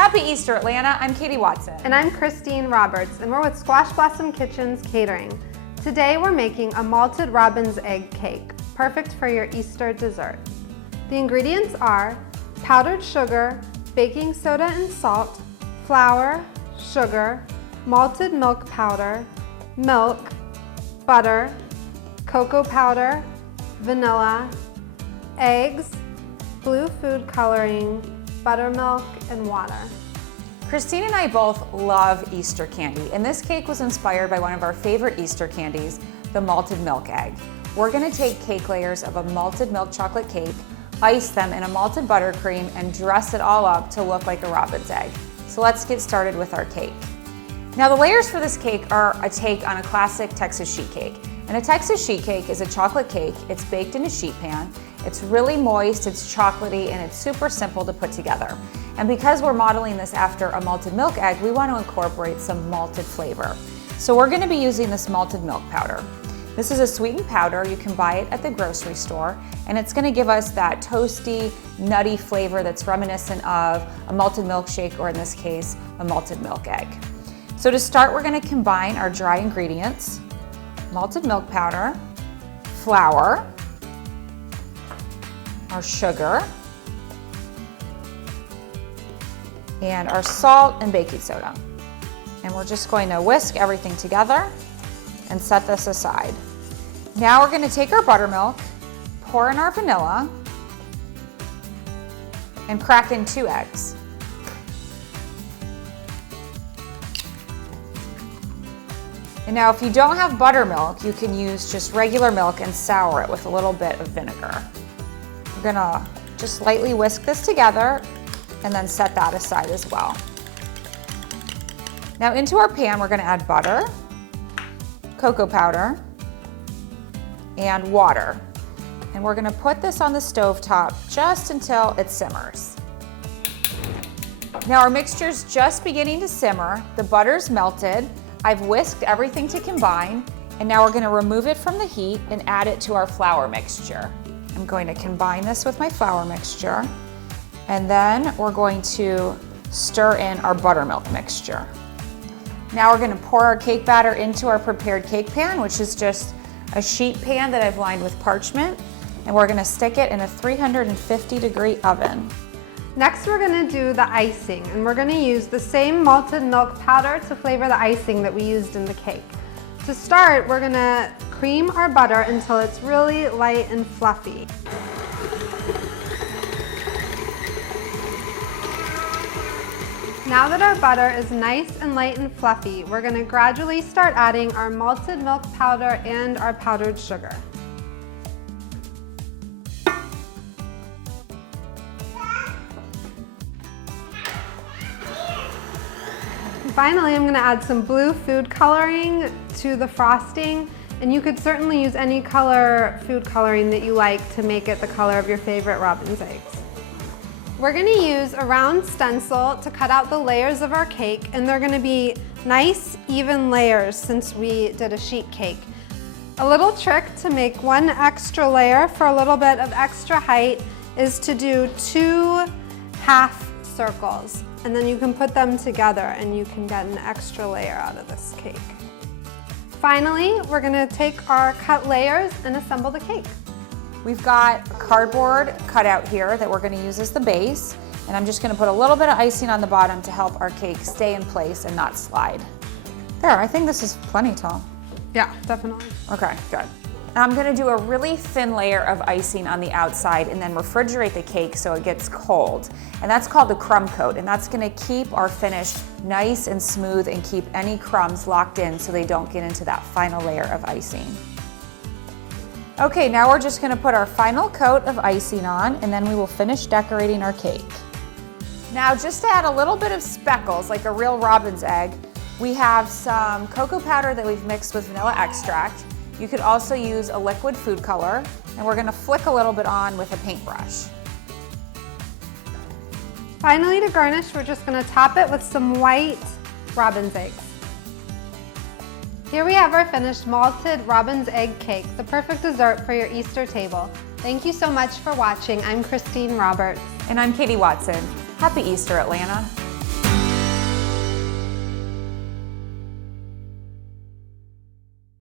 Happy Easter, Atlanta. I'm Katie Watson. And I'm Christine Roberts, and we're with Squash Blossom Kitchen's Catering. Today we're making a malted robin's egg cake, perfect for your Easter dessert. The ingredients are powdered sugar, baking soda and salt, flour, sugar, malted milk powder, milk, butter, cocoa powder, vanilla, eggs, blue food coloring, buttermilk, and water. Christine and I both love Easter candy, and this cake was inspired by one of our favorite Easter candies, the malted milk egg. We're gonna take cake layers of a malted milk chocolate cake, ice them in a malted buttercream, and dress it all up to look like a robin's egg. So let's get started with our cake. Now the layers for this cake are a take on a classic Texas sheet cake. And a Texas sheet cake is a chocolate cake. It's baked in a sheet pan. It's really moist, it's chocolatey, and it's super simple to put together. And because we're modeling this after a malted milk egg, we want to incorporate some malted flavor. So we're going to be using this malted milk powder. This is a sweetened powder. You can buy it at the grocery store, and it's going to give us that toasty, nutty flavor that's reminiscent of a malted milkshake, or in this case, a malted milk egg. So to start, we're going to combine our dry ingredients: malted milk powder, flour, our sugar, and our salt and baking soda. And we're just going to whisk everything together and set this aside. Now we're going to take our buttermilk, pour in our vanilla, and crack in 2 eggs. And now if you don't have buttermilk, you can use just regular milk and sour it with a little bit of vinegar. We're gonna just lightly whisk this together and then set that aside as well. Now into our pan, we're gonna add butter, cocoa powder, and water. And we're gonna put this on the stove top just until it simmers. Now our mixture's just beginning to simmer. The butter's melted. I've whisked everything to combine, and now we're gonna remove it from the heat and add it to our flour mixture. I'm going to combine this with my flour mixture, and then we're going to stir in our buttermilk mixture. Now we're gonna pour our cake batter into our prepared cake pan, which is just a sheet pan that I've lined with parchment, and we're gonna stick it in a 350-degree oven. Next we're going to do the icing, and we're going to use the same malted milk powder to flavor the icing that we used in the cake. To start, we're going to cream our butter until it's really light and fluffy. Now that our butter is nice and light and fluffy, we're going to gradually start adding our malted milk powder and our powdered sugar. Finally, I'm going to add some blue food coloring to the frosting, and you could certainly use any color food coloring that you like to make it the color of your favorite robin's eggs. We're going to use a round stencil to cut out the layers of our cake, and they're going to be nice, even layers since we did a sheet cake. A little trick to make one extra layer for a little bit of extra height is to do 2 half circles. And then you can put them together and you can get an extra layer out of this cake. Finally, we're gonna take our cut layers and assemble the cake. We've got a cardboard cutout here that we're gonna use as the base, and I'm just gonna put a little bit of icing on the bottom to help our cake stay in place and not slide. There, I think this is plenty tall. Yeah, definitely. Okay, good. I'm gonna do a really thin layer of icing on the outside and then refrigerate the cake so it gets cold. And that's called the crumb coat, and that's gonna keep our finish nice and smooth and keep any crumbs locked in so they don't get into that final layer of icing. Okay, now we're just gonna put our final coat of icing on, and then we will finish decorating our cake. Now, just to add a little bit of speckles, like a real robin's egg, we have some cocoa powder that we've mixed with vanilla extract. You could also use a liquid food color, and we're gonna flick a little bit on with a paintbrush. Finally, to garnish, we're just gonna top it with some white robin's eggs. Here we have our finished malted robin's egg cake, the perfect dessert for your Easter table. Thank you so much for watching. I'm Christine Roberts. And I'm Katie Watson. Happy Easter, Atlanta.